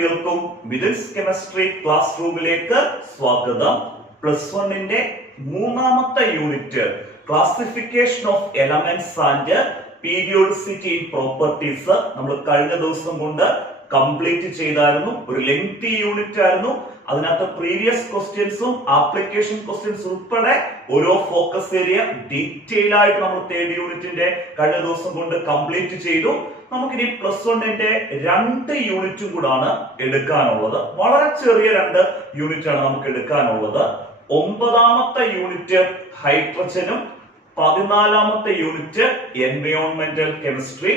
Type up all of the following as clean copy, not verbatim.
കുട്ടികൾക്കും മിഥിൽസ് chemistry class റൂമിലേക്ക് സ്വാഗതം. പ്ലസ് വണ്ണിന്റെ മൂന്നാമത്തെ unit classification of elements and periodicity in properties നമ്മൾ കഴിഞ്ഞ ദിവസം കൊണ്ട് കംപ്ലീറ്റ് ചെയ്തായിരുന്നു. ഒരു ലെങ്തി യൂണിറ്റ് ആയിരുന്നു. അതിനകത്ത് പ്രീവിയസ് ക്വസ്റ്റ്യൻസും ആപ്ലിക്കേഷൻ ക്വസ്റ്റ്യൻസ് ഉൾപ്പെടെ ഓരോ ഫോക്കസ് ഏരിയ ഡീറ്റെയിൽ ആയിട്ട് നമ്മൾ തേർഡ് യൂണിറ്റിന്റെ കഴിഞ്ഞ ദിവസം കൊണ്ട് കംപ്ലീറ്റ് ചെയ്തു. നമുക്കിനി പ്ലസ് വണ്ണിന്റെ 2 യൂണിറ്റും കൂടാണ് എടുക്കാനുള്ളത്. വളരെ ചെറിയ 2 യൂണിറ്റ് ആണ് നമുക്ക് എടുക്കാനുള്ളത്. 9ാമത്തെ യൂണിറ്റ് ഹൈഡ്രജനും 14ാമത്തെ യൂണിറ്റ് എൻവയോൺമെന്റൽ കെമിസ്ട്രി.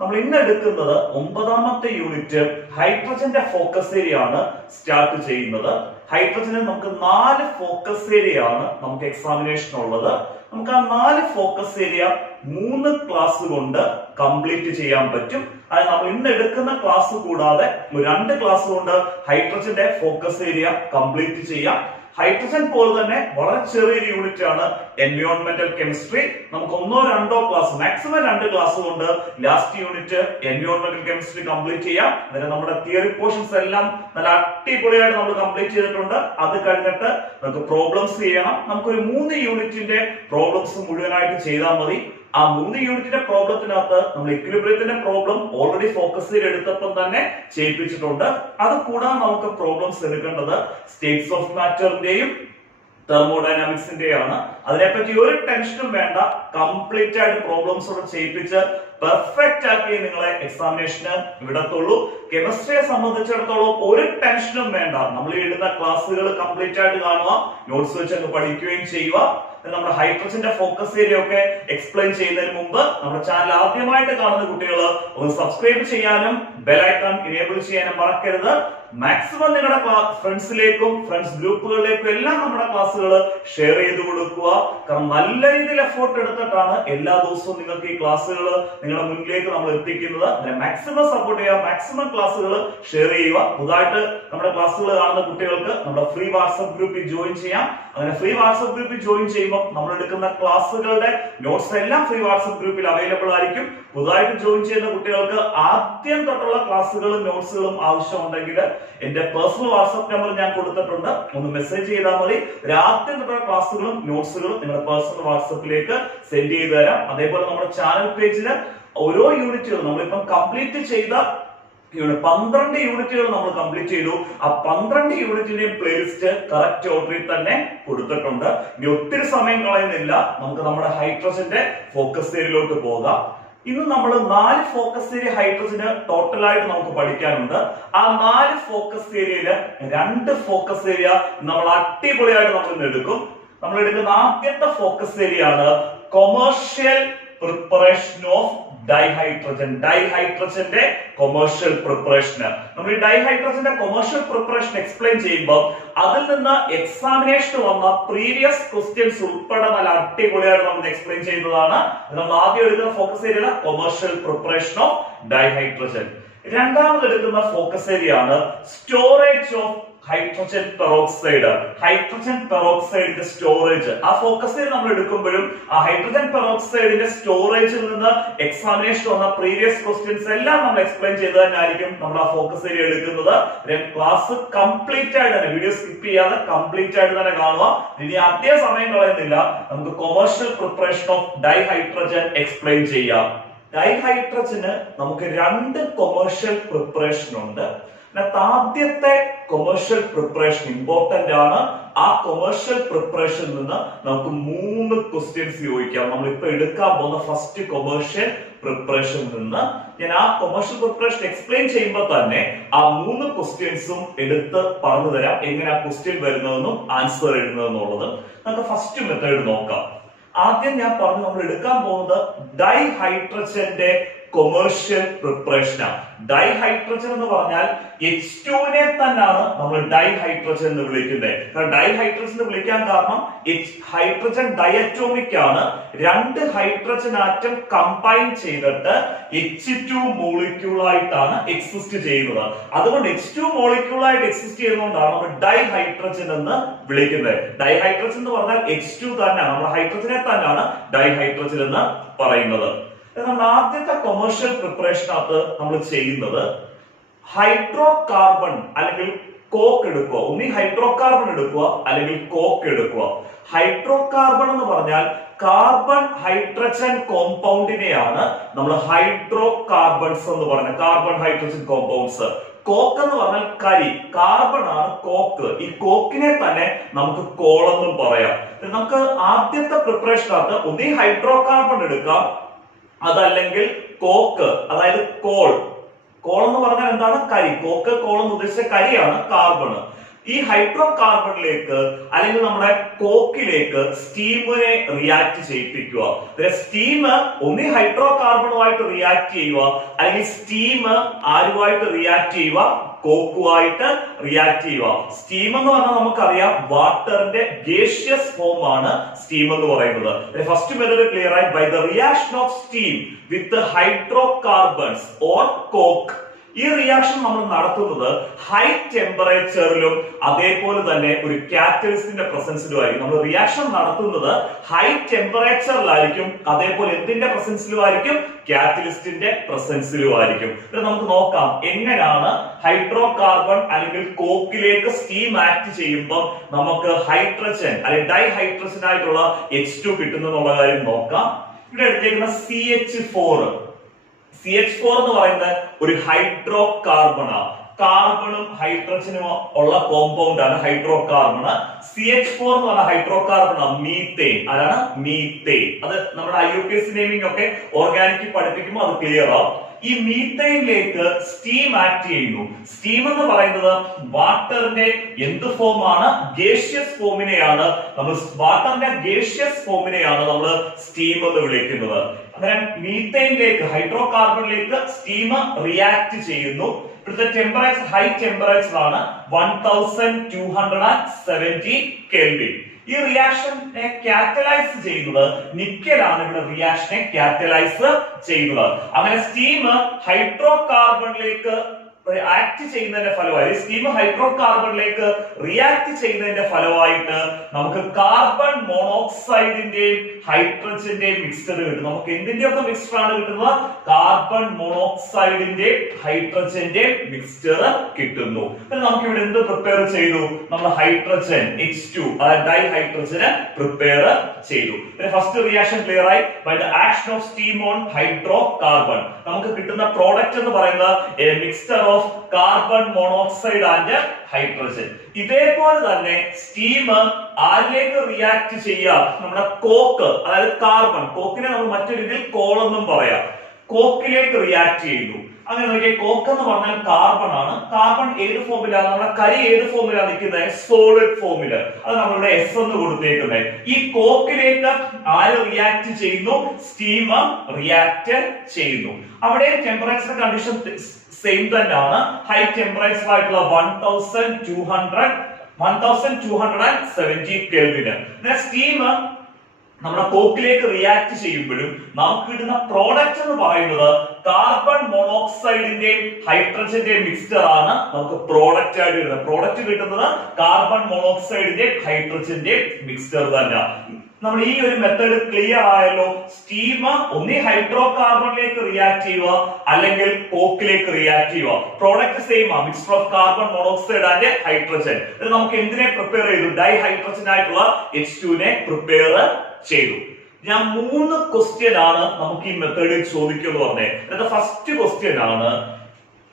നമ്മൾ ഇന്ന് എടുക്കുന്നത് 9ാമത്തെ യൂണിറ്റ് ഹൈഡ്രജന്റെ ഫോക്കസ് ഏരിയ ആണ് സ്റ്റാർട്ട് ചെയ്യുന്നത്. ഹൈഡ്രജന് നമുക്ക് 4 ഫോക്കസ് ഏരിയ ആണ് നമുക്ക് എക്സാമിനേഷൻ ഉള്ളത്. നമുക്ക് ആ 4 ഫോക്കസ് ഏരിയ 3 ക്ലാസ് കൊണ്ട് കംപ്ലീറ്റ് ചെയ്യാൻ പറ്റും. അത് നമ്മൾ ഇന്ന് എടുക്കുന്ന ക്ലാസ് കൂടാതെ 2 ക്ലാസ് കൊണ്ട് ഹൈഡ്രജന്റെ ഫോക്കസ് ഏരിയ കംപ്ലീറ്റ് ചെയ്യാം. ഹൈഡ്രജൻ പോലെ തന്നെ വളരെ ചെറിയൊരു യൂണിറ്റ് ആണ് എൻവയോൺമെന്റൽ കെമിസ്ട്രി. നമുക്ക് 1-2 ക്ലാസ്, മാക്സിമം 2 ക്ലാസ് കൊണ്ട് ലാസ്റ്റ് യൂണിറ്റ് എൻവയോൺമെന്റൽ കെമിസ്ട്രി കംപ്ലീറ്റ് ചെയ്യാം. അതിന് നമ്മുടെ തിയറി പോർഷൻസ് എല്ലാം നല്ല അടിപൊളിയായിട്ട് നമ്മൾ കംപ്ലീറ്റ് ചെയ്തിട്ടുണ്ട്. അത് കഴിഞ്ഞിട്ട് നമുക്ക് പ്രോബ്ലംസ് ചെയ്യണം. നമുക്കൊരു 3 യൂണിറ്റിന്റെ പ്രോബ്ലംസ് മുഴുവനായിട്ട് ചെയ്താൽ മതി. ആ 3 യൂണിറ്റിന്റെ പ്രോബ്ലത്തിനകത്ത് നമ്മൾ ഇക്വിലിബ്രിയത്തിന്റെ പ്രോബ്ലം ഓൾറെഡി ഫോക്കസ് ചെയ്ത് എടുത്തപ്പോൾ തന്നെ ചെയ്യിപ്പിച്ചിട്ടുണ്ട്. അത് കൂടാതെ നമുക്ക് പ്രോബ്ലംസ് എടുക്കേണ്ടത് സ്റ്റേറ്റ്സ് ഓഫ് മാറ്ററിന്റെയും തെർമോഡൈനാമിക്സിന്റെയാണ്. അതിനെപ്പറ്റി ഒരു ടെൻഷനും വേണ്ട. കംപ്ലീറ്റ് ആയിട്ട് പ്രോബ്ലംസോട് ചെയ്യിപ്പിച്ച് പെർഫെക്റ്റ് ആക്കി നിങ്ങളെ എക്സാമിനേഷന് വിടത്തുള്ളൂ. കെമിസ്ട്രിയെ സംബന്ധിച്ചിടത്തോളം ഒരു ടെൻഷനും വേണ്ട. നമ്മൾ ഇടുന്ന ക്ലാസ്സുകൾ കംപ്ലീറ്റ് ആയിട്ട് കാണുക, നോട്ട്സ് വെച്ച് അങ്ങ് പഠിക്കുകയും ചെയ്യുക. നമ്മുടെ ഹൈഡ്രജന്റെ ഫോക്കസ് ഏരിയ ഒക്കെ എക്സ്പ്ലെയിൻ ചെയ്യുന്നതിന് മുമ്പ് നമ്മുടെ ചാനൽ ആദ്യമായിട്ട് കാണുന്ന കുട്ടികൾ ഒന്ന് സബ്സ്ക്രൈബ് ചെയ്യാനും ബെൽ ഐക്കൺ എനേബിൾ ചെയ്യാനും മറക്കരുത്. മാക്സിമം നിങ്ങളുടെ ഫ്രണ്ട്സിലേക്കും ഫ്രണ്ട്സ് ഗ്രൂപ്പുകളിലേക്കും എല്ലാം നമ്മുടെ ക്ലാസ്സുകൾ ഷെയർ ചെയ്ത് കൊടുക്കുക. കാരണം നല്ല രീതിയിൽ എഫോർട്ട് എടുത്തിട്ടാണ് എല്ലാ ദിവസവും നിങ്ങൾക്ക് ഈ ക്ലാസ്സുകൾ നിങ്ങളുടെ മുന്നിലേക്ക് നമ്മൾ എത്തിക്കുന്നത്. മാക്സിമം സപ്പോർട്ട് ചെയ്യുക, മാക്സിമം ക്ലാസ്സുകൾ ഷെയർ ചെയ്യുക. പുതുതായിട്ട് നമ്മുടെ ക്ലാസ്സുകൾ കാണുന്ന കുട്ടികൾക്ക് നമ്മുടെ ഫ്രീ വാട്സ്ആപ്പ് ഗ്രൂപ്പിൽ ജോയിൻ ചെയ്യാം. അങ്ങനെ ഫ്രീ വാട്സ്ആപ്പ് ഗ്രൂപ്പിൽ ജോയിൻ ചെയ്യുമ്പോൾ നമ്മൾ എടുക്കുന്ന ക്ലാസ്സുകളുടെ നോട്ട്സ് എല്ലാം ഫ്രീ വാട്സ്ആപ്പ് ഗ്രൂപ്പിൽ അവൈലബിൾ ആയിരിക്കും. പുതുതായിട്ട് ജോയിൻ ചെയ്യുന്ന കുട്ടികൾക്ക് ആദ്യം തൊട്ടുള്ള ക്ലാസ്സുകളും നോട്ട്സുകളും ആവശ്യമുണ്ടെങ്കിൽ എന്റെ പേഴ്സണൽ വാട്സ്ആപ്പ് നമ്പർ ഞാൻ കൊടുത്തിട്ടുണ്ട്. ഒന്ന് മെസ്സേജ് ചെയ്താൽ മതി. ആദ്യം തൊട്ടുള്ള ക്ലാസ്സുകളും നോട്ട്സുകളും നിങ്ങളുടെ പേഴ്സണൽ വാട്സ്ആപ്പിലേക്ക് സെൻഡ് ചെയ്ത് തരാം. അതേപോലെ നമ്മുടെ ചാനൽ പേജിൽ ഓരോ യൂണിറ്റുകളും നമ്മളിപ്പം കംപ്ലീറ്റ് ചെയ്ത 12 യൂണിറ്റുകൾ നമ്മൾ കംപ്ലീറ്റ് ചെയ്തു. ആ 12 യൂണിറ്റിന്റെയും പ്ലേലിസ്റ്റ് കറക്റ്റ് ഓർഡറിൽ തന്നെ കൊടുത്തിട്ടുണ്ട്. ഇനി ഒത്തിരി സമയം കളയുന്നില്ല, നമുക്ക് നമ്മുടെ ഹൈഡ്രജന്റെ ഫോക്കസ് ഏരിയയിലോട്ട് പോകാം. ഇന്ന് നമ്മൾ 4 ഫോക്കസ് ഏരിയ ഹൈഡ്രജന് ടോട്ടലായിട്ട് നമുക്ക് പഠിക്കാനുണ്ട്. ആ 4 ഫോക്കസ് ഏരിയയില് 2 ഫോക്കസ് ഏരിയ നമ്മൾ അടിപൊളിയായിട്ട് നമ്മൾ ഇന്ന് എടുക്കും. നമ്മൾ എടുക്കുന്ന ആദ്യത്തെ ഫോക്കസ് ഏരിയ ആണ് കൊമേഴ്ഷ്യൽ പ്രിപ്പറേഷൻ ഓഫ് ഡൈഹൈഡ്രജൻ. ഡൈഹൈഡ്രജന്റെ കൊമേഴ്ഷ്യൽ പ്രിപ്പറേഷൻ. നമ്മൾ ഈ ഡൈഹൈഡ്രജന്റെ കൊമേഴ്ഷ്യൽ പ്രിപ്പറേഷൻ എക്സ്പ്ലെയിൻ ചെയ്യുമ്പോൾ അതിൽ നിന്ന് എക്സാമിനേഷൻ വന്ന പ്രീവിയസ് ക്വസ്റ്റ്യൻസ് ഉൾപ്പെടെ നല്ല അടിപൊളിയായിട്ട് നമ്മൾ എക്സ്പ്ലെയിൻ ചെയ്യുന്നതാണ്. നമ്മൾ ആദ്യം എടുക്കുന്ന focus area commercial preparation of dihydrogen. രണ്ടാമത് എടുക്കുന്ന ഫോക്കസ് ഏരിയ ആണ് storage of hydrogen peroxide. Hydrogen പെറോക്സൈഡിന്റെ സ്റ്റോറേജ്. ആ ഫോക്കസ് ഏരിയ നമ്മൾ എടുക്കുമ്പോഴും ആ ഹൈഡ്രജൻ പെറോക്സൈഡിന്റെ സ്റ്റോറേജിൽ നിന്ന് എക്സാമിനേഷൻ വന്ന പ്രീവിയസ് ക്വസ്റ്റ്യൻസ് എല്ലാം നമ്മൾ എക്സ്പ്ലെയിൻ ചെയ്ത് തന്നെയായിരിക്കും നമ്മൾ ആ ഫോക്കസ് ഏരിയ എടുക്കുന്നത്. ക്ലാസ് കംപ്ലീറ്റ് ആയിട്ട് തന്നെ, വീഡിയോ സ്കിപ്പ് ചെയ്യാതെ കംപ്ലീറ്റ് ആയിട്ട് തന്നെ കാണുക. ഇനി അധിക സമയം കളയുന്നില്ല, നമുക്ക് commercial preparation of dihydrogen explain ചെയ്യാം. ഡൈഹൈഡ്രജന് നമുക്ക് 2 കൊമേഴ്ഷ്യൽ പ്രിപ്പറേഷൻ ഉണ്ട്. ആദ്യത്തെ കൊമേഴ്ഷ്യൽ പ്രിപ്പറേഷൻ ഇമ്പോർട്ടന്റ് ആണ്. ആ കൊമേഴ്ഷ്യൽ പ്രിപ്പറേഷനിൽ നിന്ന് നമുക്ക് 3 ക്വസ്റ്റ്യൻസ് ചോദിക്കാം. നമ്മൾ ഇപ്പൊ എടുക്കാൻ പോകുന്ന ഫസ്റ്റ് കൊമേഴ്ഷ്യൽ പ്രിപ്പറേഷനിൽ നിന്ന് ഞാൻ ആ കൊമേഴ്ഷ്യൽ പ്രിപ്പറേഷൻ എക്സ്പ്ലെയിൻ ചെയ്യുമ്പോൾ തന്നെ ആ 3 ക്വസ്റ്റ്യൻസും എടുത്ത് പറഞ്ഞു തരാം. എങ്ങനെ ആ ക്വസ്റ്റ്യൻ വരുന്നതെന്നും ആൻസർ എഴുതുന്നതെന്നുള്ളത്. നമുക്ക് ഫസ്റ്റ് മെത്തേഡ് നോക്കാം. ആദ്യം ഞാൻ പറഞ്ഞു നമ്മൾ എടുക്കാൻ പോകുന്നത് ഡൈഹൈഡ്രജന്റെ കൊമേഴ്ഷ്യൽ പ്രിപ്പറേഷൻ. ഡൈഹൈഡ്രജൻ എന്ന് പറഞ്ഞാൽ H2നെ തന്നെയാണ് നമ്മൾ ഡൈഹൈഡ്രജൻ എന്ന് വിളിക്കുന്നത്. കാരണം ഡൈഹൈഡ്രജൻ എന്ന് വിളിക്കാൻ കാരണം ഹൈഡ്രജൻ ഡയറ്റോമിക് ആണ്. 2 ഹൈഡ്രജൻ ആറ്റം കമ്പൈൻ ചെയ്തിട്ട് H2 മോളിക്യൂൾ ആയിട്ടാണ് എക്സിസ്റ്റ് ചെയ്യുന്നത്. അതുകൊണ്ട് H2 മോളിക്യൂൾ ആയിട്ട് എക്സിസ്റ്റ് ചെയ്യുന്നതുകൊണ്ടാണ് നമ്മൾ ഡൈഹൈഡ്രജൻ എന്ന് വിളിക്കുന്നത്. ഡൈഹൈഡ്രജൻ എന്ന് പറഞ്ഞാൽ H2 തന്നെയാണ്, നമ്മൾ ഹൈഡ്രജനെ തന്നെയാണ് ഡൈഹൈഡ്രജൻ എന്ന് പറയുന്നത്. നമ്മൾ ആദ്യത്തെ കൊമേഴ്ഷ്യൽ പ്രിപ്പറേഷനകത്ത് നമ്മൾ ചെയ്യുന്നത് ഹൈഡ്രോ കാർബൺ അല്ലെങ്കിൽ കോക്ക് എടുക്കുക. ഒന്നി ഹൈഡ്രോ കാർബൺ എടുക്കുക അല്ലെങ്കിൽ കോക്ക് എടുക്കുക. ഹൈഡ്രോ കാർബൺ എന്ന് പറഞ്ഞാൽ കാർബൺ ഹൈഡ്രജൻ കോമ്പൗണ്ടിനെയാണ് നമ്മൾ ഹൈഡ്രോ കാർബൺസ് എന്ന് പറയുന്നത്. Carbon hydrogen compounds. കോക്ക് എന്ന് പറഞ്ഞാൽ കരി, കാർബൺ ആണ് കോക്ക്. ഈ കോക്കിനെ തന്നെ നമുക്ക് കോൾ എന്നും പറയാം. നമുക്ക് ആദ്യത്തെ പ്രിപ്പറേഷനകത്ത് ഒന്നി ഹൈഡ്രോ കാർബൺ എടുക്കാം, അതല്ലെങ്കിൽ കോക്ക്, അതായത് കോൾ. കോൾ എന്ന് പറഞ്ഞാൽ എന്താണ്? കരി. കോക്ക് കോൾ എന്ന് ഉദ്ദേശിച്ച കരിയാണ് കാർബൺ. ഈ ഹൈഡ്രോ കാർബണിലേക്ക് അല്ലെങ്കിൽ നമ്മുടെ കോക്കിലേക്ക് സ്റ്റീമിനെ റിയാക്ട് ചെയ്യിപ്പിക്കുക. സ്റ്റീം ഒന്നി ഹൈഡ്രോ കാർബണുമായിട്ട് റിയാക്ട് ചെയ്യുക, അല്ലെങ്കിൽ സ്റ്റീം ആരുമായിട്ട് റിയാക്ട് ചെയ്യുക? കോക്കുമായിട്ട് റിയാക്ട് ചെയ്യുക. സ്റ്റീം എന്ന് പറഞ്ഞാൽ നമുക്കറിയാം വാട്ടറിന്റെ ഗേഷ്യസ് ഫോം ആണ് സ്റ്റീം എന്ന് പറയുന്നത്. ഫസ്റ്റ് മെത്തേഡ് ക്ലിയർ ആയി. By the reaction of steam with hydrocarbons or coke. ഈ റിയാക്ഷൻ നമ്മൾ നടത്തുന്നത് ഹൈ ടെമ്പറേച്ചറിലും അതേപോലെ തന്നെ ഒരു കാറ്റലിസ്റ്റിന്റെ പ്രസൻസിലുമായിരിക്കും. നമ്മൾ റിയാക്ഷൻ നടത്തുന്നത് ഹൈ ടെമ്പറേച്ചറിലായിരിക്കും, അതേപോലെ എന്തിന്റെ പ്രസൻസിലുമായിരിക്കും? കാറ്റലിസ്റ്റിന്റെ പ്രസൻസിലുമായിരിക്കും. നമുക്ക് നോക്കാം എങ്ങനെയാണ് ഹൈഡ്രോ കാർബൺ അല്ലെങ്കിൽ കോക്കിലേക്ക് സ്റ്റീം ആക്ട് ചെയ്യുമ്പോൾ നമുക്ക് ഹൈഡ്രജൻ അല്ലെങ്കിൽ ഡൈഹൈഡ്രജൻ ആയിട്ടുള്ള H2 കിട്ടുന്നുള്ള കാര്യം നോക്കാം. ഇവിടെ എടുത്തേക്കുന്ന CH4. CH4 എന്ന് പറയുന്നത് ഒരു ഹൈഡ്രോ കാർബണാണ്. കാർബണും ഹൈഡ്രജനും ഉള്ള കോമ്പൗണ്ട് ആണ് ഹൈഡ്രോ കാർബൺ. CH4 എന്ന് പറഞ്ഞ ഹൈഡ്രോ കാർബൺ ആണ് മീത്തേൻ. അതാണ് മീത്തേൻ. അത് നമ്മുടെ IUPAC നെയിമിംഗ് ഒക്കെ ഓർഗാനിക് പഠിപ്പിക്കുമ്പോൾ അത് ക്ലിയർ ആവും. ഈ മീത്തേനിലേക്ക് സ്റ്റീം ആക്ട് ചെയ്യുന്നു. സ്റ്റീം എന്ന് പറയുന്നത് വാട്ടറിന്റെ എന്ത് ഫോമാണ്? ഗേഷ്യസ് ഫോമിനെയാണ് നമ്മൾ സ്റ്റീം എന്ന് വിളിക്കുന്നത്. അങ്ങനെ മീത്തേനിലേക്ക് ഹൈഡ്രോ കാർബണിലേക്ക് സ്റ്റീം റിയാക്ട് ചെയ്യുന്നു. ഇവിടുത്തെ ടെമ്പറേച്ചർ ഹൈ ടെമ്പറേച്ചർ ആണ് 1270 കെൽവിൻ. ഈ റിയാക്ഷനെ കാറ്റലൈസ് ചെയ്യുന്നത് നിക്കലാണ്. ഇവിടെ റിയാക്ഷനെ കാറ്റലൈസ് ചെയ്യുന്നത്. അങ്ങനെ സ്റ്റീം ഹൈഡ്രോ കാർബണിലേക്ക് ആക്ട് ചെയ്യുന്നതിന്റെ ഫലമായി സ്റ്റീം ഹൈഡ്രോ കാർബണിലേക്ക് റിയാക്ട് ചെയ്യുന്നതിന്റെ ഫലമായിട്ട് നമുക്ക് കാർബൺ മോണോക്സൈഡിന്റെയും ഹൈഡ്രജന്റെയും മിക്സ്ചർ കിട്ടും. നമുക്ക് എന്തിന്റെയൊക്കെ മിക്സ്ചർ ആണ് കിട്ടുന്നത്? കാർബൺ മോണോക്സൈഡിന്റെ ഹൈഡ്രജന്റെ മിക്സ്ചർ കിട്ടുന്നു. നമുക്ക് ഇവിടെ എന്ത് പ്രിപ്പയർ ചെയ്തു? നമ്മൾ ഹൈഡ്രജൻ H2 അതായത് ഡൈഹൈഡ്രജന് പ്രിപ്പയർ ചെയ്തു. ഫസ്റ്റ് റിയാക്ഷൻ ക്ലിയർ ആയി. By the action of steam on hydrocarbon നമുക്ക് കിട്ടുന്ന പ്രോഡക്റ്റ് എന്ന് പറയുന്നത് a mixture of carbon monoxide and hydrogen. ഇതേപോലെ തന്നെ സ്റ്റീം ആരിലേക്ക് റിയാക്ട് ചെയ്യുക? നമ്മുടെ കോക്ക് അതായത് കാർബൺ. കോക്കിനെ നമ്മൾ മറ്റൊരു രീതിയിൽ കോൾ എന്നും പറയാം. കോക്കിലേക്ക് റിയാക്ട് ചെയ്യുന്നു. അങ്ങനെ നോക്കിയാൽ കോക്ക് എന്ന് പറഞ്ഞാൽ കാർബൺ ആണ്. കാർബൺ ഏത് ഫോമിലാണ്? നമ്മുടെ കരി ഏത് ഫോമിലാണ് നിൽക്കുന്നത്? സോളിഡ് ഫോമില്. അത് നമ്മളിവിടെ S എന്ന് കൊടുത്തേക്കുന്നത്. ഈ കോക്കിലേക്ക് ആര് റിയാക്ട് ചെയ്യുന്നു? സ്റ്റീം റിയാക്ട് ചെയ്യുന്നു. അവിടെ ടെമ്പറേച്ചർ കണ്ടീഷൻ സെയിം തന്നെയാണ്. ഹൈ ടെമ്പറേച്ചർ ആയിട്ടുള്ള 1270 കെൽവിന്. സ്റ്റീം നമ്മുടെ കോക്കിലേക്ക് റിയാക്ട് ചെയ്യുമ്പോഴും നമുക്ക് കിട്ടുന്ന പ്രോഡക്റ്റ് എന്ന് പറയുന്നത് കാർബൺ മോണോക്സൈഡിന്റെയും ഹൈഡ്രജന്റെയും മിക്സ്ചർ ആണ് നമുക്ക് പ്രോഡക്റ്റ് ആയിട്ട് കിട്ടുന്നത്. പ്രോഡക്റ്റ് കിട്ടുന്നത് കാർബൺ മോണോക്സൈഡിന്റെയും ഹൈഡ്രജന്റെയും മിക്സ്ചർ തന്നെ. നമ്മൾ ഈ ഒരു മെത്തേഡ് ക്ലിയർ ആയല്ലോ. സ്റ്റീം ഒന്നി ഹൈഡ്രോ കാർബണിലേക്ക് റിയാക്ട് ചെയ്യുക അല്ലെങ്കിൽ കോക്കിലേക്ക് റിയാക്ട് ചെയ്യുക. പ്രോഡക്റ്റ് സെയിം ആണ്, mixture of carbon monoxide and hydrogen. നമുക്ക് എന്തിനെ പ്രിപ്പയർ ചെയ്തു? ഡൈഹൈഡ്രജൻ ആയിട്ടുള്ള H2 നെ പ്രിപ്പയർ ചെയ്തു. ഞാൻ 3 ക്വസ്റ്റ്യൻ ആണ് നമുക്ക് ഈ മെത്തേഡിൽ ചോദിക്കുമെന്ന് പറഞ്ഞേ. ഫസ്റ്റ് ക്വസ്റ്റ്യൻ ആണ്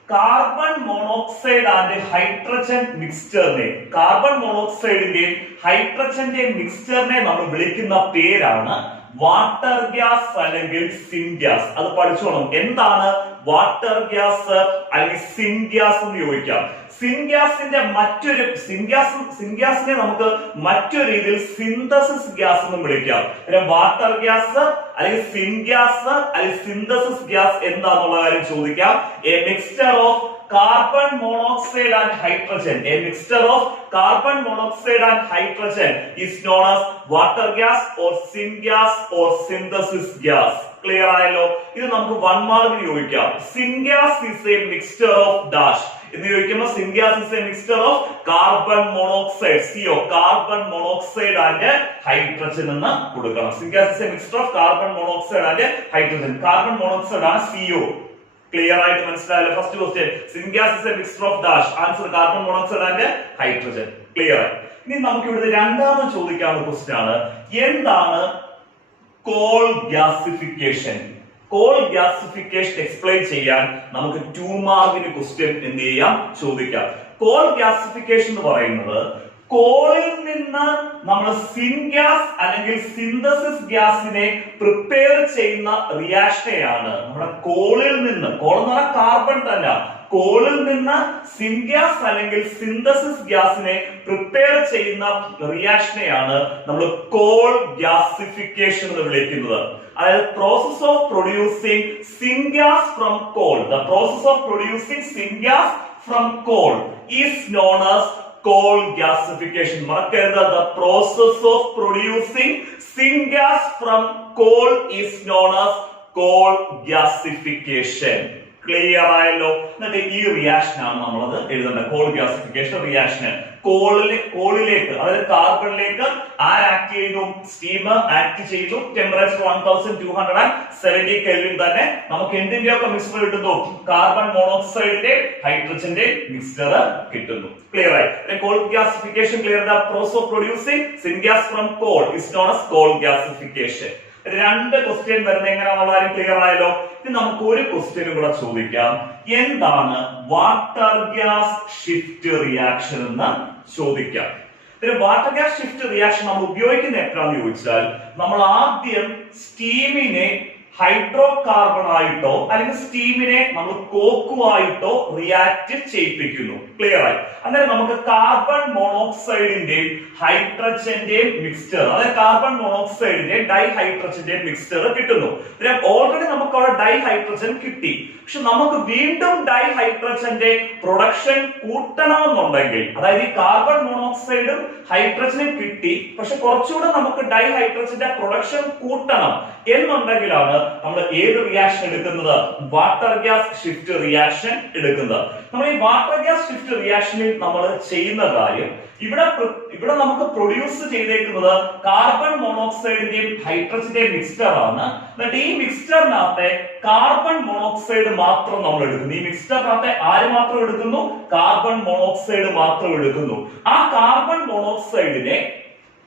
കാർബൺ മോണോക്സൈഡ് ആൻഡ് ഹൈഡ്രജൻ മിക്സ്ചറിനെ, കാർബൺ മോണോക്സൈഡിന്റെയും ഹൈഡ്രജന്റെയും മിക്സ്ചറിനെ നമ്മൾ വിളിക്കുന്ന പേരാണ് വാട്ടർ ഗ്യാസ് അല്ലെങ്കിൽ സിൻഗ്യാസ്. അത് പഠിച്ചോണം. എന്താണ് വാട്ടർ ഗ്യാസ് അല്ലെങ്കിൽ സിൻഗ്യാസ് എന്ന് ചോദിക്കാം. സിൻഗ്യാസിന്റെ മറ്റൊരു സിൻഗ്യാസിനെ നമുക്ക് മറ്റൊരു രീതിയിൽ സിന്തസിസ് ഗ്യാസ് എന്ന് വിളിക്കാം. വാട്ടർ ഗ്യാസ് അല്ലെങ്കിൽ സിൻഗ്യാസ് അല്ലെങ്കിൽ സിന്തസിസ് ഗ്യാസ് എന്താന്നുള്ള കാര്യം ചോദിക്കാം. A mixture of carbon monoxide and hydrogen. A mixture of carbon monoxide and hydrogen is known as water gas or syngas or synthesis gas. Clear ആയല്ലോ? ഇത് നമുക്ക് 1 മാർക്കിന് ചോദിക്കാം. Syngas is a mixture of dash. ഇത് ചോദിക്കുമ്പോൾ syngas is a mixture of carbon monoxide CO carbon monoxide and hydrogen എന്ന് കൊടുക്കണം. Syngas is a mixture of carbon monoxide and hydrogen. Carbon monoxide ആണ് CO. ക്ലിയർ ആയിട്ട് മനസ്സിലായല്ലോ? First question, syngas is A mixture of dash, answer carbon monoxide and hydrogen. Clear ആയി. ഇനി നമുക്ക് ഇവിടെ രണ്ടാമത് ചോദിക്കാവുന്ന ക്വസ്റ്റ്യൻ ആണ്, എന്താണ് coal gasification? Coal gasification explain ചെയ്യാൻ നമുക്ക് 2 മാർക്കിന് ക്വസ്റ്റ്യൻ എന്ത് ചെയ്യാം, ചോദിക്കാം. കോൾ ഗ്യാസിഫിക്കേഷൻ എന്ന് പറയുന്നത് കോളിൽ നിന്ന് നമ്മൾ സിൻഗ്യാസ് അല്ലെങ്കിൽ സിന്തസിസ് ഗ്യാസിനെ പ്രിപ്പയർ ചെയ്യുന്ന റിയാക്ഷനെയാണ് നമ്മുടെ കോളിൽ നിന്ന്, കോൾ എന്ന് പറഞ്ഞാൽ കാർബൺ തന്നെ, കോളിൽ നിന്ന് സിൻഗ്യാസ് അല്ലെങ്കിൽ സിന്തസിസ് ഗ്യാസിനെ പ്രിപ്പയർ ചെയ്യുന്ന റിയാക്ഷനെയാണ് നമ്മൾ കോൾ ഗ്യാസിഫിക്കേഷൻ എന്ന് വിളിക്കുന്നത്. അതായത് process of producing syngas from call, the process of producing syngas from call is known as coal gasification. മറക്കരുത്, the process of producing syngas from coal is known as coal gasification. Clear ആയല്ലോ? എന്നിട്ട് ഈ reaction ആണ് നമ്മളത് എഴുതേണ്ടത്. Coal gasification റിയാക്ഷന് കോളിലേക്ക് അതായത് കാർബണിലേക്ക് act ചെയ്യുന്നു, സ്റ്റീം ആക്ട് ചെയ്യുന്നു. ടെമ്പറേച്ചർ 1270 കെൽവിൻ തന്നെ നമുക്ക് എന്തിന്റെയൊക്കെ മിക്സ്ചർ കിട്ടുന്നു, കാർബൺ മോണോക്സൈഡിന്റെ ഹൈഡ്രജന്റെ മിക്സ്ചർ കിട്ടുന്നു. ക്ലിയർ ആയി? Coal gasification clear. The process of producing syngas from call is known as coal gasification. രണ്ട് ക്വസ്റ്റ്യൻ വരുന്നത് എങ്ങനെയാണെന്നുള്ളത് ക്ലിയർ ആയല്ലോ? ഇനി നമുക്ക് ഒരു ക്വസ്റ്റ്യനും കൂടെ ചോദിക്കാം, എന്താണ് വാട്ടർ ഗ്യാസ് ഷിഫ്റ്റ് റിയാക്ഷൻ എന്ന് ചോദിക്കാം. വാട്ടർ ഗ്യാസ് ഷിഫ്റ്റ് റിയാക്ഷൻ നമ്മൾ ഉപയോഗിക്കുന്ന എപ്പോഴാന്ന് ചോദിച്ചാൽ, നമ്മൾ ആദ്യം സ്റ്റീമിനെ ഹൈഡ്രോ കാർബൺ ആയിട്ടോ അല്ലെങ്കിൽ സ്റ്റീമിനെ നമ്മൾ കോക്കുമായിട്ടോ റിയാക്ട് ചെയ്യിപ്പിക്കുന്നു. ക്ലിയർ ആയി? അങ്ങനെ നമുക്ക് കാർബൺ മോണോക്സൈഡിന്റെയും ഹൈഡ്രജന്റെയും മിക്സ്ചർ, അതായത് കാർബൺ മോണോക്സൈഡിന്റെ ഡൈഹൈഡ്രജന്റെയും മിക്സ്ചർ കിട്ടുന്നു. ഓൾറെഡി നമുക്ക് അവിടെ ഡൈഹൈഡ്രജൻ കിട്ടി, പക്ഷെ നമുക്ക് വീണ്ടും ഡൈഹൈഡ്രജന്റെ പ്രൊഡക്ഷൻ കൂട്ടണമെന്നുണ്ടെങ്കിൽ, അതായത് ഈ കാർബൺ മോണോക്സൈഡും ഹൈഡ്രജനും കിട്ടി, പക്ഷെ കുറച്ചുകൂടെ നമുക്ക് ഡൈഹൈഡ്രജന്റെ പ്രൊഡക്ഷൻ കൂട്ടണം എന്നുണ്ടെങ്കിലാണ് നമ്മൾ ഏത് റിയാക്ഷൻ എടുക്കുന്നത്, വാട്ടർ ഗ്യാസ് ഷിഫ്റ്റ് റിയാക്ഷൻ എടുക്കുന്നത്. നമ്മൾ ഈ വാട്ടർ ഗ്യാസ് ഷിഫ്റ്റ് റിയാക്ഷനിൽ നമ്മൾ ചെയ്യുന്ന കാര്യം, ഇവിടെ നമുക്ക് പ്രൊഡ്യൂസ് ചെയ്തേക്കുന്നത് കാർബൺ മോണോക്സൈഡിന്റെയും ഹൈഡ്രജന്റെയും മിക്സ്ചർ ആണ്. എന്നിട്ട് ഈ മിക്സ്ചറിനകത്തെ കാർബൺ മോണോക്സൈഡ് മാത്രം നമ്മൾ എടുക്കുന്നു. ഈ മിക്സ്ചറിനകത്തെ ആര് മാത്രം എടുക്കുന്നു, കാർബൺ മോണോക്സൈഡ് മാത്രം എടുക്കുന്നു. ആ കാർബൺ മോണോക്സൈഡിനെ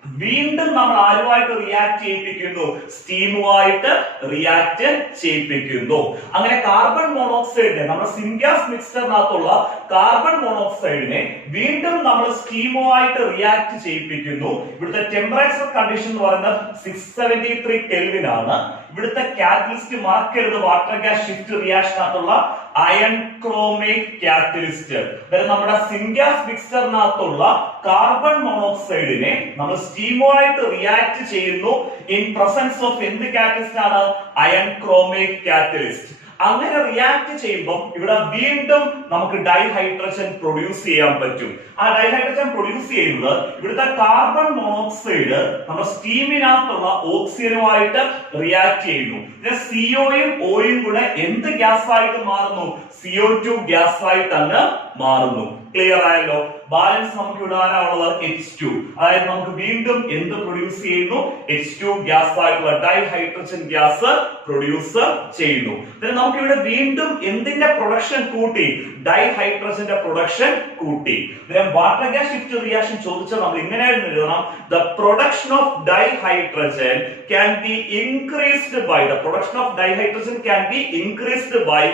വീണ്ടും നമ്മൾ ആരുമായിട്ട് റിയാക്ട് ചെയ്യിപ്പിക്കുന്നു, സ്റ്റീമുമായിട്ട് റിയാക്ട് ചെയ്യിപ്പിക്കുന്നു. അങ്ങനെ കാർബൺ മോണോക്സൈഡിനെ, നമ്മുടെ സിൻഗ്യാസ് മിക്സ്ചറിനകത്തുള്ള കാർബൺ മോണോക്സൈഡിനെ വീണ്ടും നമ്മൾ സ്റ്റീമുമായിട്ട് റിയാക്ട് ചെയ്യിപ്പിക്കുന്നു. ഇവിടുത്തെ ടെമ്പറേച്ചർ കണ്ടീഷൻ എന്ന് പറയുന്നത് 673 കെൽവിൻ ആണ്. ഇവിടുത്തെ കാറ്റലിസ്റ്റ് മാർക്കരുത്, വാട്ടർ ഗ്യാസ് ഷിഫ്റ്റ് റിയാക്ഷനകത്തുള്ള അയൺ ക്രോമേറ്റ് കാറ്റലിസ്റ്റ്. നമ്മുടെ സിൻഗ്യാസ് മിക്സ്ചറിനകത്തുള്ള കാർബൺ മോണോക്സൈഡിനെ നമ്മൾ സ്റ്റീമുമായിട്ട് റിയാക്ട് ചെയ്യുന്നു ഇൻ പ്രസൻസ് ഓഫ് എന്ത് കാറ്റലിസ്റ്റ് ആണ്, അയൺ ക്രോമേറ്റ് കാറ്റലിസ്റ്റ്. അങ്ങനെ റിയാക്ട് ചെയ്യുമ്പോൾ ഇവിടെ വീണ്ടും നമുക്ക് ഡൈഹൈഡ്രജൻ പ്രൊഡ്യൂസ് ചെയ്യാൻ പറ്റും. ആ ഡൈഹൈഡ്രജൻ പ്രൊഡ്യൂസ് ചെയ്യുന്നത് ഇവിടുത്തെ കാർബൺ മോണോക്സൈഡ് നമ്മുടെ സ്റ്റീമിനകത്തുള്ള ഓക്സിജനുമായിട്ട് റിയാക്ട് ചെയ്യുന്നു. സിഒയും ഓയും കൂടെ എന്ത് ഗ്യാസ് ആയിട്ട് മാറുന്നു, CO2 ഗ്യാസ് ആയിട്ട് അങ്ങ് മാറുന്നു. ക്ലിയർ ആയല്ലോ? ബാലൻസ് നമുക്ക് ഇവിടെ ആരാണുള്ളത്, H2. അതായത് നമുക്ക് വീണ്ടും എന്ത് പ്രൊഡ്യൂസ് ചെയ്യുന്നു, H2 ഗ്യാസ് ആയിട്ടുള്ള ഡൈഹൈഡ്രജൻ ഗ്യാസ് പ്രൊഡ്യൂസ് ചെയ്യുന്നു. നമുക്ക് ഇവിടെ വീണ്ടും എന്തിന്റെ പ്രൊഡക്ഷൻ കൂട്ടി, ഡൈഹൈഡ്രജന്റെ പ്രൊഡക്ഷൻ കൂട്ടി. വാട്ടർ ഗ്യാസ് ഷിഫ്റ്റ് റിയാക്ഷൻ ചോദിച്ചാൽ നമ്മൾ ഇങ്ങനെ എഴുതണം, the production of dihydrogen can be increased by, the production of dihydrogen can be increased by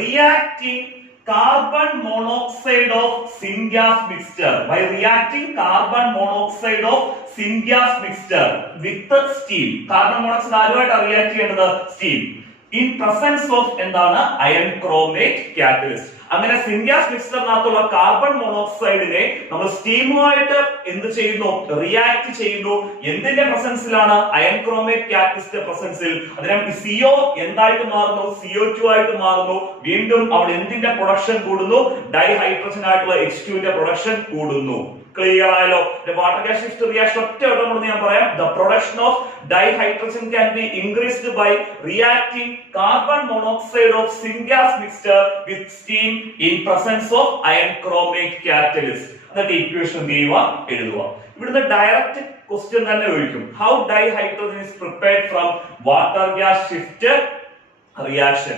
reacting carbon monoxide of syngas mixture, by reacting carbon monoxide of syngas mixture with steam. carbon monoxide ആരുമായിട്ട് react ചെയ്യുന്നത്, steam, in presence of എന്താണ്, iron chromate catalyst. അങ്ങനെ syngas മിക്സ്ചറിനകത്തുള്ള carbon മോണോക്സൈഡിനെ നമ്മൾ സ്റ്റീമുമായിട്ട് എന്ത് ചെയ്യുന്നു, react ചെയ്യുന്നു. എന്തിന്റെ പ്രസൻസിലാണ്, അയൺ ക്രോമേറ്റ് കാറ്റലിസ്റ്റ് പ്രസൻസിൽ. അതിനാൽ CO എന്തായിട്ട് മാറുന്നു, CO2 ആയിട്ട് മാറുന്നു. വീണ്ടും അവിടെ എന്തിന്റെ പ്രൊഡക്ഷൻ കൂടുന്നു, ഡൈഹൈഡ്രജൻ ആയിട്ടുള്ള H2 ന്റെ പ്രൊഡക്ഷൻ കൂടുന്നു. ക്ലിയർ ആയല്ലോ? വാട്ടർ ഗ്യാസ് ഷിഫ്റ്റ് റിയാക്ഷൻ ഒറ്റ ഉണ്ടെന്ന് ഞാൻ പറയാം. The production of dihydrogen can be increased by reacting carbon monoxide of syngas mixture with steam in presence of iron chromate catalyst. എന്നിട്ട് ഇക്വേഷൻ എന്ത് ചെയ്യുക, എഴുതുക. ഇവിടുന്ന് ഡയറക്റ്റ് ക്വസ്റ്റ്യൻ തന്നെ ചോദിക്കും, how dihydrogen is prepared from water gas shift reaction.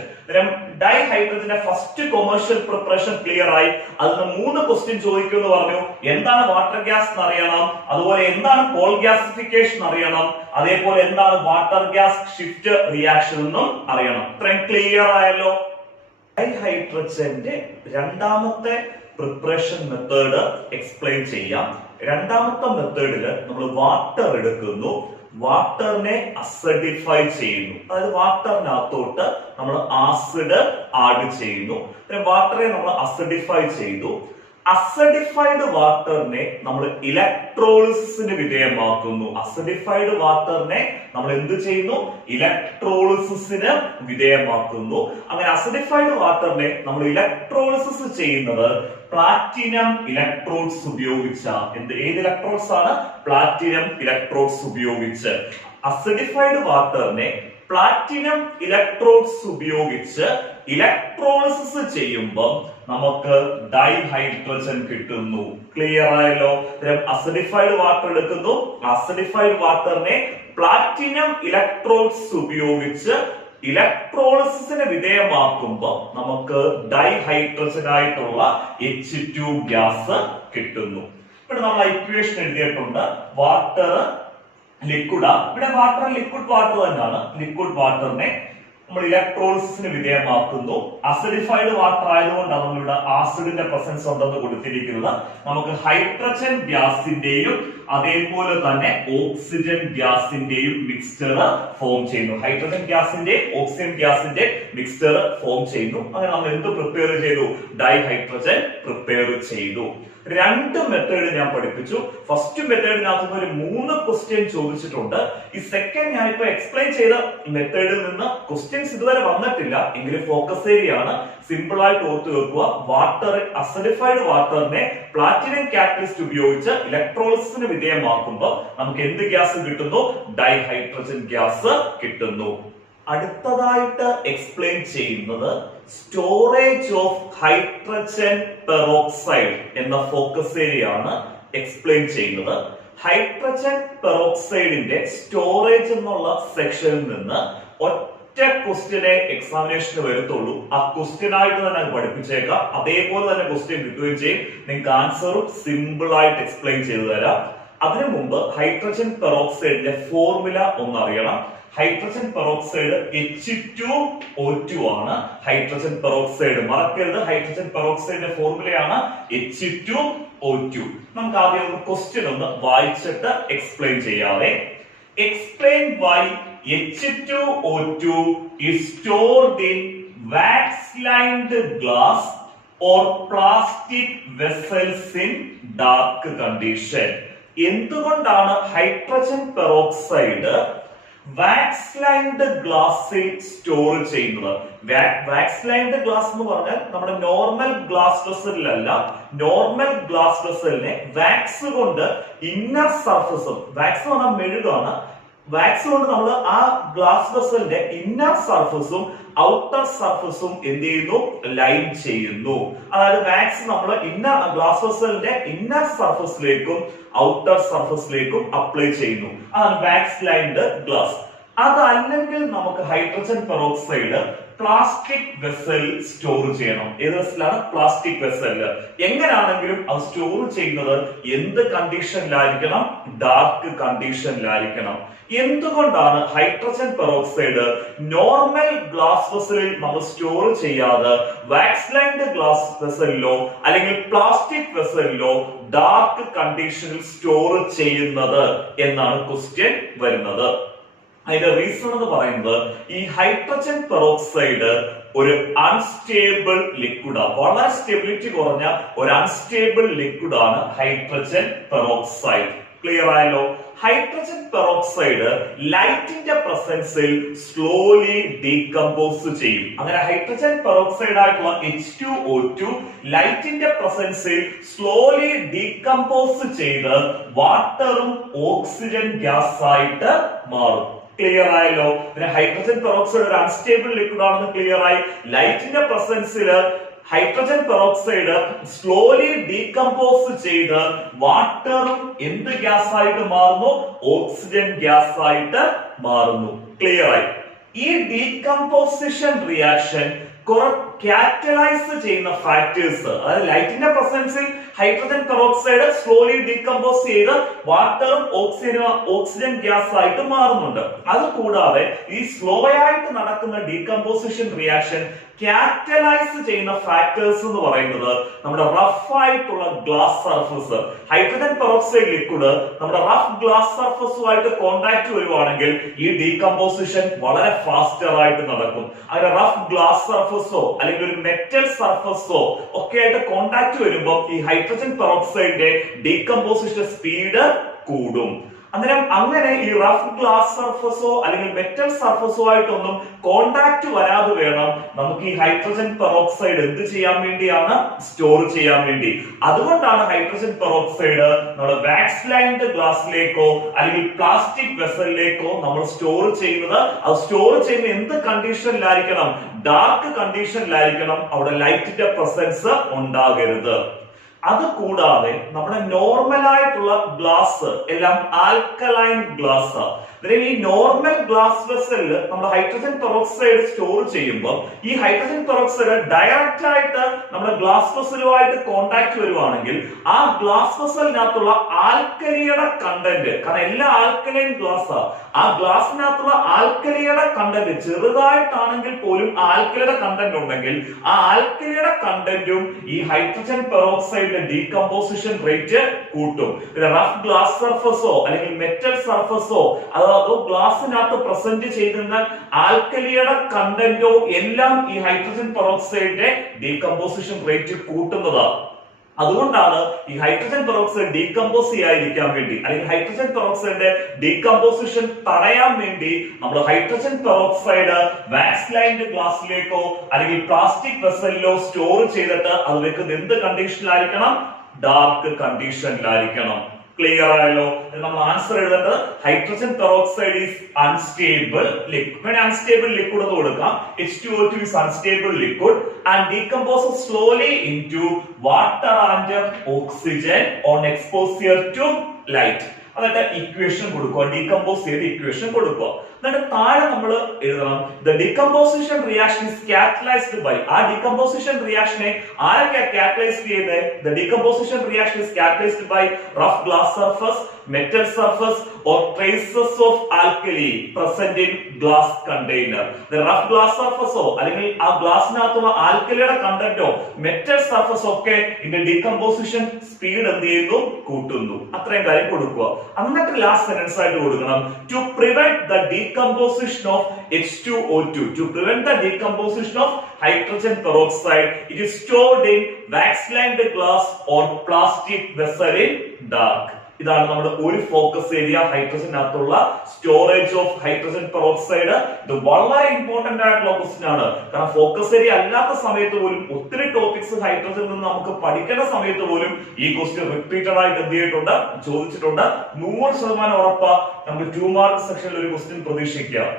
ഡൈഹൈഡ്രജന്റെ first commercial preparation clear ആയി. അതിന് 3 ക്വസ്റ്റ്യൻ ചോദിക്കുമെന്ന് പറഞ്ഞു. എന്താണ് വാട്ടർ ഗ്യാസ് എന്ന് അറിയണം, അതുപോലെ എന്താണ് കോൾ ഗ്യാസിഫിക്കേഷൻ അറിയണം, അതേപോലെ എന്താണ് വാട്ടർ ഗ്യാസ് ഷിഫ്റ്റ് റിയാക്ഷൻ എന്നും അറിയണം. ഇത്രയും ക്ലിയർ ആയല്ലോ. ഡൈഹൈഡ്രജന്റെ രണ്ടാമത്തെ പ്രിപ്പറേഷൻ മെത്തേഡ് എക്സ്പ്ലെയിൻ ചെയ്യാം. രണ്ടാമത്തെ മെത്തേഡില് നമ്മൾ വാട്ടർ എടുക്കുന്നു, വാട്ടറിനെ അസിഡിഫൈ ചെയ്യുന്നു. അതായത് വാട്ടറിനകത്തോട്ട് നമ്മൾ ആസിഡ് ആഡ് ചെയ്യുന്നു. വാട്ടറെ നമ്മൾ അസിഡിഫൈ ചെയ്തു. അസിഡിഫൈഡ് വാട്ടറിനെ നമ്മൾ ഇലക്ട്രോളിസിന് വിധേയമാക്കുന്നു. അസിഡിഫൈഡ് വാട്ടറിനെ നമ്മൾ എന്ത് ചെയ്യുന്നു? ഇലക്ട്രോളിസിന് വിധേയമാക്കുന്നു. അങ്ങനെ അസിഡിഫൈഡ് വാട്ടറിനെ നമ്മൾ ഇലക്ട്രോളിസിസ് ചെയ്യുന്നത് പ്ലാറ്റിനം ഇലക്ട്രോഡ്സ് ഉപയോഗിച്ച ഏത് ഇലക്ട്രോഡ്സ് ആണ്? പ്ലാറ്റിനം ഇലക്ട്രോഡ്സ് ഉപയോഗിച്ച്. അസിഡിഫൈഡ് വാട്ടറിനെ പ്ലാറ്റിനം ഇലക്ട്രോഡ്സ് ഉപയോഗിച്ച് ഇലക്ട്രോളിസിസ് ചെയ്യുമ്പോൾ നമുക്ക് ഡൈഹൈഡ്രജൻ കിട്ടുന്നു. ക്ലിയർ ആയല്ലോ. അസിഡിഫൈഡ് വാട്ടർ എടുക്കുന്നു, അസിഡിഫൈഡ് വാട്ടറിനെ പ്ലാറ്റിനം ഇലക്ട്രോഡ്സ് ഉപയോഗിച്ച് ഇലക്ട്രോളിസിന് വിധേയമാക്കുമ്പോൾ നമുക്ക് ഡൈഹൈഡ്രജൻ ആയിട്ടുള്ള H2 ഗ്യാസ് കിട്ടുന്നു. ഇവിടെ നമ്മൾ ഇക്വേഷൻ എഴുതിയിട്ടുണ്ട്. വാട്ടർ ലിക്വിഡ്, ഇവിടെ വാട്ടർ ലിക്വിഡ് വാട്ടർ തന്നെയാണ്. ലിക്വിഡ് വാട്ടറിനെ നമ്മൾ ഇലക്ട്രോളിസിന് വിധേയമാക്കുന്നു. അസിഡിഫൈഡ് വാട്ടർ ആയതുകൊണ്ടാണ് നമ്മളിവിടെ ആസിഡിന്റെ പ്രസൻസ് ഉണ്ടെന്ന് കൊടുത്തിരിക്കുന്നത്. നമുക്ക് ഹൈഡ്രജൻ ഗ്യാസിന്റെയും അതേപോലെ തന്നെ ഓക്സിജൻ ഗ്യാസിന്റെയും മിക്സ്ചർ ഫോം ചെയ്യുന്നു. ഹൈഡ്രജൻ ഗ്യാസിന്റെ ഓക്സിജൻ ഗ്യാസിന്റെ മിക്സ്ചർ ഫോം ചെയ്യുന്നു. അങ്ങനെ നമ്മൾ എന്ത് പ്രിപ്പയർ ചെയ്തു? ഡൈഹൈഡ്രജൻ പ്രിപ്പയർ ചെയ്തു. 2 മെത്തേഡ് ഞാൻ പഠിപ്പിച്ചു. ഫസ്റ്റ് മെത്തേഡിനകത്ത് ഒരു 3 ക്വസ്റ്റ്യൻ ചോദിച്ചിട്ടുണ്ട്. ഈ സെക്കൻഡ് ഞാനിപ്പോ എക്സ്പ്ലെയിൻ ചെയ്ത മെത്തേഡിൽ നിന്ന് ക്വസ്റ്റ്യൻസ് ഇതുവരെ വന്നിട്ടില്ല, എങ്കിലും ഫോക്കസ് ഏരിയ ആണ്. സിമ്പിൾ ആയിട്ട് ഓർത്തു വെക്കുക. വാട്ടർ, അസിഡിഫൈഡ് വാട്ടറിനെ പ്ലാറ്റിനം കാറ്റലിസ്റ്റ് ഉപയോഗിച്ച് ഇലക്ട്രോളിസിന് വിധേയമാക്കുമ്പോൾ നമുക്ക് എന്ത് ഗ്യാസ് കിട്ടുന്നു? ഡൈഹൈഡ്രജൻ ഗ്യാസ് കിട്ടുന്നു. അടുത്തതായിട്ട് എക്സ്പ്ലെയിൻ ചെയ്യുന്നത് സ്റ്റോറേജ് ഓഫ് ഹൈഡ്രജൻ പെറോക്സൈഡ് എന്ന ഫോക്കസ് ഏരിയ ആണ് എക്സ്പ്ലെയിൻ ചെയ്യുന്നത്. ഹൈഡ്രജൻ പെറോക്സൈഡിന്റെ സ്റ്റോറേജ് എന്നുള്ള സെക്ഷനിൽ നിന്ന് ഒറ്റ ക്വസ്റ്റ്യനെ എക്സാമിനേഷന് വരത്തുള്ളൂ. ആ ക്വസ്റ്റ്യൻ ആയിട്ട് തന്നെ പഠിപ്പിച്ചേക്കാം. അതേപോലെ തന്നെ ക്വസ്റ്റ്യൻ കിട്ടുകയും ചെയ്യും. നിങ്ങൾക്ക് ആൻസറും സിമ്പിൾ ആയിട്ട് എക്സ്പ്ലെയിൻ ചെയ്തു തരാം. അതിനു മുമ്പ് ഹൈഡ്രജൻ പെറോക്സൈഡിന്റെ ഫോർമുല ഒന്ന് അറിയണം. ഹൈഡ്രജൻ പെറോക്സൈഡ് H2O2 ആണ്. ഹൈഡ്രജൻ പെറോക്സൈഡ് മറക്കരുത്. ഹൈഡ്രജൻ പെറോക്സൈഡിന്റെ ഫോർമുലയാണ് H2O2. നമുക്ക് ആദ്യം ഒരു ക്വസ്റ്റ്യൻ ഒന്ന് വായിച്ചിട്ട് എക്സ്പ്ലെയിൻ ചെയ്യാതെ. Explain why H2O2 is stored in wax-lined glass or plastic vessels in dark condition. എന്തുകൊണ്ടാണ് ഹൈഡ്രജൻ പെറോക്സൈഡ് വാക്സ് ലൈൻഡ് ഗ്ലാസിൽ സ്റ്റോർ ചെയ്യുന്നത്? വാക്സ് ലൈൻഡ് ഗ്ലാസ് എന്ന് പറഞ്ഞാൽ നമ്മുടെ നോർമൽ ഗ്ലാസ് വെസലിലല്ല. നോർമൽ ഗ്ലാസ് വെസലിനെ വാക്സ് കൊണ്ട് ഇന്നർ സർഫസും, വാക്സ് എന്ന് പറഞ്ഞാൽ മെഴുകാണ്, വാക്സ് കൊണ്ട് നമ്മൾ ആ ഗ്ലാസ് വെസലിന്റെ ഇന്നർ സർഫസും ഔട്ടർ സർഫസും എന്ത് ചെയ്യുന്നു? ലൈൻ ചെയ്യുന്നു. അതായത് വാക്സ് നമ്മൾ ഇന്നർ ഗ്ലാസ് വെസലിന്റെ ഇന്നർ സർഫസിലേക്കും ഔട്ടർ സർഫസിലേക്കും അപ്ലൈ ചെയ്യുന്നു. അതാണ് വാക്സ് ലൈൻഡ് ഗ്ലാസ്. അതല്ലെങ്കിൽ നമുക്ക് hydrogen peroxide plastic vessel store ചെയ്യണം. ഏത് വെസലാണ്? Plastic vessel. എങ്ങനെയാണെങ്കിലും അത് സ്റ്റോർ ചെയ്യുന്നത് എന്ത് കണ്ടീഷനിലായിരിക്കണം? ഡാർക്ക് കണ്ടീഷനിലായിരിക്കണം. എന്തുകൊണ്ടാണ് ഹൈഡ്രജൻ പെറോക്സൈഡ് നോർമൽ ഗ്ലാസ് വെസലിൽ നമ്മൾ സ്റ്റോർ ചെയ്യാതെ വാക്സ് ലൈൻഡ് ഗ്ലാസ് വെസലിലോ അല്ലെങ്കിൽ പ്ലാസ്റ്റിക് വെസലിലോ ഡാർക്ക് കണ്ടീഷനിൽ സ്റ്റോർ ചെയ്യുന്നത് എന്നാണ് ക്വസ്റ്റ്യൻ വരുന്നത്. അതിന്റെ റീസൺ എന്ന് പറയുന്നത് ഈ ഹൈഡ്രജൻ പെറോക്സൈഡ് ഒരു അൺസ്റ്റേബിൾ ലിക്വിഡാണ്. വളരെ സ്റ്റെബിലിറ്റി കുറഞ്ഞ ഒരു അൺസ്റ്റേബിൾ ലിക്വിഡാണ് ഹൈഡ്രജൻ പെറോക്സൈഡ്. ക്ലിയർ ആയല്ലോ? ഹൈഡ്രജൻ പെറോക്സൈഡ് ലൈറ്റിന്റെ പ്രസൻസിൽ സ്ലോലി ഡീകമ്പോസ് ചെയ്യും. അങ്ങനെ ഹൈഡ്രജൻ പെറോക്സൈഡ് ആയിട്ടുള്ള H2O2 ലൈറ്റിന്റെ പ്രസൻസിൽ സ്ലോലി ഡീകമ്പോസ് ചെയ്ത് വാട്ടറും ഓക്സിജൻ ഗ്യാസ് ആയിട്ട് മാറും. ക്ലിയർ ആയല്ലോ? പിന്നെ ഹൈഡ്രജൻ പെറോക്സൈഡ് ഒരു അൺസ്റ്റേബിൾ ലിക്വിഡ് ആണെന്ന് ക്ലിയർ ആയി. ലൈറ്റിന്റെ പ്രസൻസിൽ ഹൈഡ്രജൻ പെറോക്സൈഡ് സ്ലോലി ഡീകമ്പോസ് ചെയ്ത് വാട്ടറും എന്ത് ഗ്യാസ് ആയിട്ട് മാറുന്നു? ഓക്സിജൻ ഗ്യാസ് ആയിട്ട് മാറുന്നു. ക്ലിയർ ആയി? ഈ ഡീകമ്പോസിഷൻ റിയാക്ഷൻ കാറ്റലൈസ് ചെയ്യുന്ന ഫാക്ടേഴ്സ്, അതായത് ലൈറ്റിന്റെ പ്രസൻസിൽ ഹൈഡ്രജൻ പെറോക്സൈഡ് സ്ലോലി ഡീകമ്പോസ് ചെയ്ത് വാട്ടറും ഓക്സിജൻ ഗ്യാസ് ആയിട്ട് മാറുന്നുണ്ട്. അത് കൂടാതെ ഈ സ്ലോ ആയിട്ട് നടക്കുന്ന ഡീകമ്പോസിഷൻ റിയാക്ഷൻ കാറ്റലൈസ് ചെയ്യുന്ന ഫാക്ടേഴ്സ് എന്ന് പറയുന്നത് നമ്മുടെ റഫ് ആയിട്ടുള്ള glass surface, hydrogen peroxide liquid നമ്മുടെ റഫ് ഗ്ലാസ് സർഫസുമായിട്ട് കോണ്ടാക്ട് വരുവാണെങ്കിൽ ഈ ഡീകമ്പോസിഷൻ വളരെ ഫാസ്റ്റർ ആയിട്ട് നടക്കും. അങ്ങനെ റഫ് ഗ്ലാസ് സർഫസോ അല്ലെങ്കിൽ ഒരു മെറ്റൽ സർഫസോ ഒക്കെ ആയിട്ട് കോണ്ടാക്ട് വരുമ്പോൾ ഈ ഹൈഡ്രജൻ പെറോക്സൈഡിന്റെ ഡീകമ്പോസിഷൻ സ്പീഡ് കൂടും. അന്നേരം അങ്ങനെ ഈ റഫ് ഗ്ലാസ് സർഫസോ അല്ലെങ്കിൽ മെറ്റൽ സർഫസോ ആയിട്ടൊന്നും കോണ്ടാക്ട് വരാതെ വേണം നമുക്ക് ഈ ഹൈഡ്രജൻ പെറോക്സൈഡ് എന്ത് ചെയ്യാൻ വേണ്ടിയാണ്, സ്റ്റോർ ചെയ്യാൻ വേണ്ടി. അതുകൊണ്ടാണ് ഹൈഡ്രജൻ പെറോക്സൈഡ് നമ്മൾ വാക്സ് ലൈൻഡ് ഗ്ലാസ്സിലേക്കോ അല്ലെങ്കിൽ പ്ലാസ്റ്റിക് വെസലിലേക്കോ നമ്മൾ സ്റ്റോർ ചെയ്യുന്നത്. അത് സ്റ്റോർ ചെയ്യുന്ന എന്ത് കണ്ടീഷനിലായിരിക്കണം, ഡാർക്ക് കണ്ടീഷനിലായിരിക്കണം, അവിടെ ലൈറ്റിന്റെ പ്രസൻസ് ഉണ്ടാകരുത്. അത് കൂടാതെ നമ്മുടെ നോർമൽ ആയിട്ടുള്ള ഗ്ലാസ് എല്ലാം ആൽക്കലൈൻ ഗ്ലാസ്. ഈ നോർമൽ ഗ്ലാസ് വെസലിൽ നമ്മൾ ഹൈഡ്രജൻ പെറോക്സൈഡ് സ്റ്റോർ ചെയ്യുമ്പോൾ ഈ ഹൈഡ്രജൻ പെറോക്സൈഡ് ഡയറക്റ്റ് ആയിട്ട് നമ്മുടെ ഗ്ലാസ് വെസലുമായിട്ട് കോണ്ടാക്ട് വരുവാണെങ്കിൽ ആ ഗ്ലാസ് വെസലിനകത്തുള്ള ആൽക്കലിയുടെ കണ്ടന്റ്, കാരണം എല്ലാ ആൽക്കലൈൻ ഗ്ലാസ്, ആ ഗ്ലാസിനകത്തുള്ള ആൽക്കലിയുടെ കണ്ടന്റ് ചെറുതായിട്ടാണെങ്കിൽ പോലും ആൽക്കലിയുടെ കണ്ടന്റ് ഉണ്ടെങ്കിൽ ആ ആൽക്കലിയുടെ കണ്ടന്റും ഈ ഹൈഡ്രജൻ പെറോക്സൈഡിന്റെ ഡീകമ്പോസിഷൻ റേറ്റ് കൂട്ടും. റഫ് ഗ്ലാസ് സർഫസോ അല്ലെങ്കിൽ മെറ്റൽ സർഫസോ അതോ ഗ്ലാസിനകത്ത് പ്രസന്റ് ചെയ്യുന്ന ആൽക്കലിയുടെ കണ്ടന്റോ എല്ലാം ഈ ഹൈഡ്രജൻ പെറോക്സൈഡിന്റെ ഡീകമ്പോസിഷൻ റേറ്റ് കൂട്ടുന്നതാണ്. അതുകൊണ്ടാണ് ഈ ഹൈഡ്രജൻ പെറോക്സൈഡ് ഡീകമ്പോസ് ചെയ്യാതിരിക്കാൻ വേണ്ടി അല്ലെങ്കിൽ ഹൈഡ്രജൻ പെറോക്സൈഡിന്റെ ഡീകമ്പോസിഷൻ തടയാൻ വേണ്ടി നമ്മൾ ഹൈഡ്രജൻ പെറോക്സൈഡ് വാക്സ് ലൈൻഡ് ഗ്ലാസ്സിലേക്കോ അല്ലെങ്കിൽ പ്ലാസ്റ്റിക് വെസലിലോ സ്റ്റോർ ചെയ്തിട്ട് അത് വെക്കുന്ന എന്ത് കണ്ടീഷനിലായിരിക്കണം, ഡാർക്ക് കണ്ടീഷനിലായിരിക്കണം. ക്ലിയർ ആയല്ലോ? നമ്മൾ ആൻസർ എഴുതേണ്ടത് hydrogen peroxide is unstable liquid. Unstable liquid എന്ന് കൊടുക്കാം. H2O2 is unstable liquid and decomposes slowly into water and oxygen on exposure to light. അതായത് ഇക്വേഷൻ കൊടുക്കുക, ഡീകമ്പോസ് ചെയ്ത് ഇക്വേഷൻ കൊടുക്കുക. എന്നിട്ട് താഴെ നമ്മൾ എഴുതണം the decomposition reaction is catalysed by. ആ ഡീകമ്പോസിഷൻ റിയാക്ഷനെ ആരൊക്കെ കാറ്റലൈസ് ചെയ്യുന്നത്? The decomposition reaction is catalysed by rough glass surface, metal surface or traces of alkali present in glass container. The rough glass surface അല്ലെങ്കിൽ ആ ഗ്ലാസിനകത്തുള്ള ആൽക്കലിയുടെ കണ്ടന്റോ metal surface ഒക്കെ ഇതിന്റെ decomposition speed എന്ത് ചെയ്യുന്നു, കൂട്ടുന്നു. അത്രയും കാര്യം കൊടുക്കുക. എന്നിട്ട് ലാസ്റ്റ് സെന്റൻസ് ആയിട്ട് കൊടുക്കണം to prevent the decomposition of H2O2. To prevent the decomposition of hydrogen peroxide, it is stored in wax-lined glass or plastic vessel in dark. ഇതാണ് നമ്മുടെ ഒരു ഫോക്കസ് ഏരിയ, ഹൈഡ്രജനകത്തുള്ള സ്റ്റോറേജ് ഓഫ് ഹൈഡ്രജൻ പെറോക്സൈഡ്. ഇത് വളരെ important ആയിട്ടുള്ള question ആണ്. കാരണം focus area അല്ലാത്ത സമയത്ത് പോലും ഒത്തിരി ടോപ്പിക്സ് ഹൈഡ്രജനിൽ നിന്ന് നമുക്ക് പഠിക്കേണ്ട സമയത്ത് പോലും ഈ ക്വസ്റ്റ്യൻ റിപ്പീറ്റഡ് ആയിട്ട് എന്ത് ചെയ്തിട്ടുണ്ട്, ചോദിച്ചിട്ടുണ്ട്. 100% ഉറപ്പാ നമുക്ക് 2 മാർക്ക് സെക്ഷനിൽ ഒരു ക്വസ്റ്റ്യൻ പ്രതീക്ഷിക്കാം.